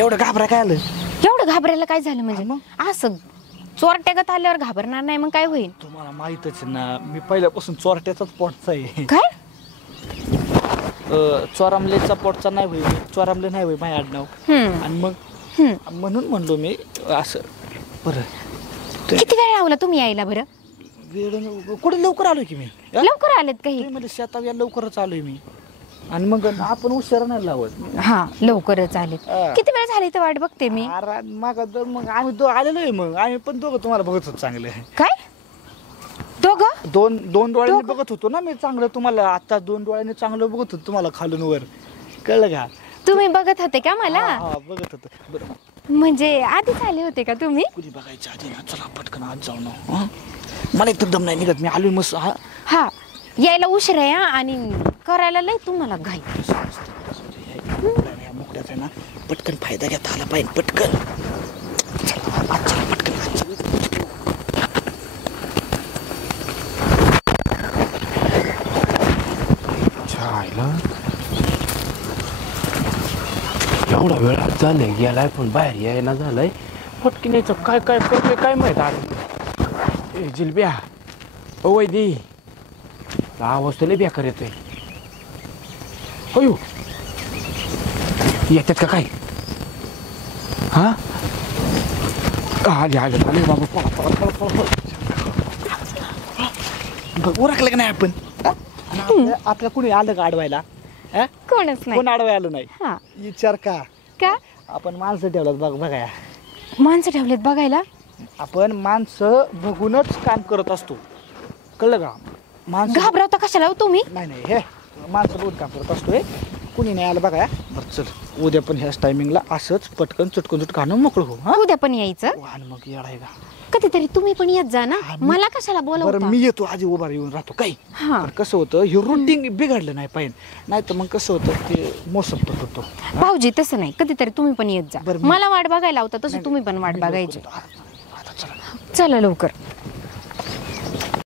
एवढं घाबरा काय आलं? एवढं घाबरायला काय झालं म्हणजे? असं चोरट्यागत आल्यावर घाबरणार नाही मग काय होईल? तुम्हाला माहितच ना, मी पहिल्यापासून चोरट्याचाच पोटचा आहे. काय? चोरामलेचा पोटचा नाही होईल, चोरामले नाही होईल माझ्या आडनाव. आणि मग म्हणून म्हणलो मी असं. बरं किती वेळ लावला तुम्ही यायला? बरं वेळ कुठे लवकर आलोय की मी. लवकर आलेत काही? म्हणजे शेतात या लवकरच आलोय मी. आणि मग आपण उशिरा नाही लावत. हा लवकरच आलेत. किती वेळ झाली तर वाट बघते मी. मग आम्ही आलेलो आहे. मग आम्ही पण दोघं तुम्हाला बघत होतो चांगले. काय दोघं? दोन डोळ्यांनी बघत होतो ना मी चांगलं तुम्हाला. आता 2 डोळ्यांनी चांगलं बघत होतो तुम्हाला खालून वर. कळलं का? तुम्ही बघत होते का मला? हा बघत होतो. बरं म्हणजे आधीच आले होते का तुम्ही? कुणी बघायच्या आधी ना चला पटकन आज जाऊ ना. मला एक तर दम नाही निघत. मी आलोय मस्त. हा यायला उशीर आहे आणि करायला लय तुम्हाला घाई. मोकळ्याच आहे ना, पटकन फायदा घेता आला पाहिजे. पटकन चला आज चला पटकन आज चला. एवढा वेळात झालंय गेलाय पण बाहेर यायला झालंय. पटकीन यायचं काय काय करतोय काय माहित. अरे जिलब्या ओ वैदी आवाज तर लय बेकार येतोय. अयो येतात का काय? हा आले आले आले बाबा. पळा पळा पळा पळा. ओळखलं का नाही आपण? आपल्या कुणी आलं का अडवायला? कोणच नाही. कोण अडवाय आलं नाही? हा विचार का का? आपण माणसं ठेवलं बघा. माणसं ठेवलेत बघायला? आपण माणसं बघूनच काम करत असतो. कळलं का? माणसं घाबरवता कशाला हो तुम्ही? नाही हे माणसं बघून काम करत असतोय. कुणी नाही आलं बघा. बरं चल उद्या पण ह्याच टायमिंगला असंच पटकन चटकन आणून मोकळं हो. हा उद्या पण यायचं. आणि मग येणार का? कधीतरी तुम्ही पण येत जा ना. मला कशाला बरं बोलवता? मी येतो आधी उभा येऊन राहतो काही. हा कसं होतं हे रुटीन बिघडलं नाही पाहिजे. नाही तर मग कसं होतं ते मोसम होतो. भाऊजी तसं नाही. कधीतरी तुम्ही पण येत जा. बरं, मला वाट बघायला होता तसं तुम्ही पण वाट बघायची. आता चला चला लवकर.